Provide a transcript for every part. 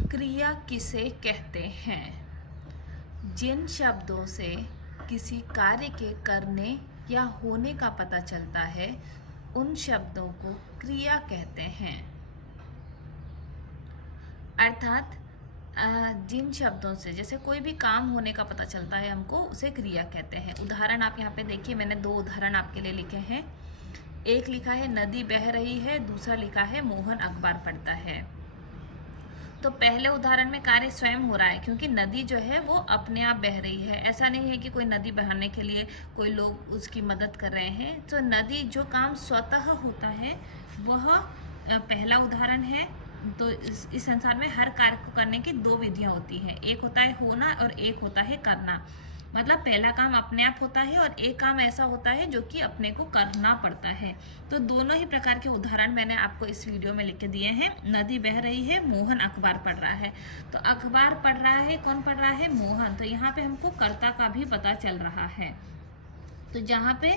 क्रिया किसे कहते हैं? जिन शब्दों से किसी कार्य के करने या होने का पता चलता है उन शब्दों को क्रिया कहते हैं। अर्थात जिन शब्दों से जैसे कोई भी काम होने का पता चलता है हमको उसे क्रिया कहते हैं। उदाहरण आप यहाँ पे देखिए, मैंने 2 उदाहरण आपके लिए लिखे हैं। एक लिखा है नदी बह रही है, दूसरा लिखा है मोहन अखबार पढ़ता है। तो पहले उदाहरण में कार्य स्वयं हो रहा है क्योंकि नदी जो है वो अपने आप बह रही है। ऐसा नहीं है कि कोई नदी बहाने के लिए कोई लोग उसकी मदद कर रहे हैं। तो नदी जो काम स्वतः होता है वह पहला उदाहरण है। तो इस संसार में हर कार्य को करने की 2 विधियां होती हैं, एक होता है होना और एक होता है करना। मतलब पहला काम अपने आप होता है और एक काम ऐसा होता है जो कि अपने को करना पड़ता है। तो दोनों ही प्रकार के उदाहरण मैंने आपको इस वीडियो में लिख के दिए हैं। नदी बह रही है, मोहन अखबार पढ़ रहा है। तो अखबार पढ़ रहा है, कौन पढ़ रहा है? मोहन। तो यहाँ पे हमको कर्ता का भी पता चल रहा है। तो जहाँ पे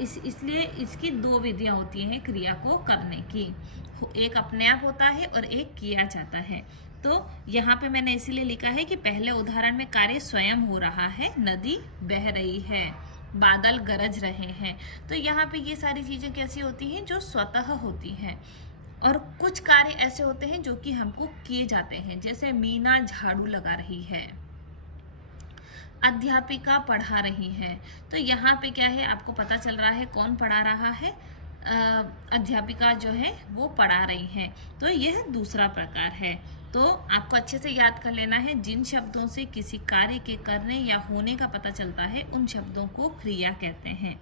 इसलिए इसकी 2 विधियां होती हैं क्रिया को करने की, एक अपने आप होता है और एक किया जाता है। तो यहाँ पे मैंने इसीलिए लिखा है कि पहले उदाहरण में कार्य स्वयं हो रहा है, नदी बह रही है, बादल गरज रहे हैं। तो यहाँ पे ये सारी चीजें कैसी होती हैं? जो स्वतः होती हैं। और कुछ कार्य ऐसे होते हैं जो कि हमको किए जाते हैं, जैसे मीना झाड़ू लगा रही है, अध्यापिका पढ़ा रही है। तो यहाँ पे क्या है, आपको पता चल रहा है कौन पढ़ा रहा है? अध्यापिका जो है वो पढ़ा रही है। तो यह दूसरा प्रकार है। तो आपको अच्छे से याद कर लेना है, जिन शब्दों से किसी कार्य के करने या होने का पता चलता है उन शब्दों को क्रिया कहते हैं।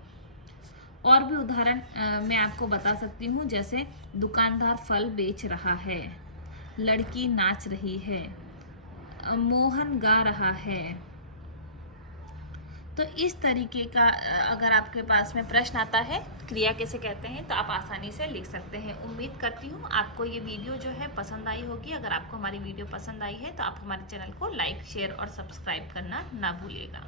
और भी उदाहरण मैं आपको बता सकती हूँ, जैसे दुकानदार फल बेच रहा है, लड़की नाच रही है, मोहन गा रहा है। तो इस तरीके का अगर आपके पास में प्रश्न आता है क्रिया कैसे कहते हैं तो आप आसानी से लिख सकते हैं। उम्मीद करती हूँ आपको ये वीडियो जो है पसंद आई होगी। अगर आपको हमारी वीडियो पसंद आई है तो आप हमारे चैनल को लाइक, शेयर और सब्सक्राइब करना ना भूलिएगा।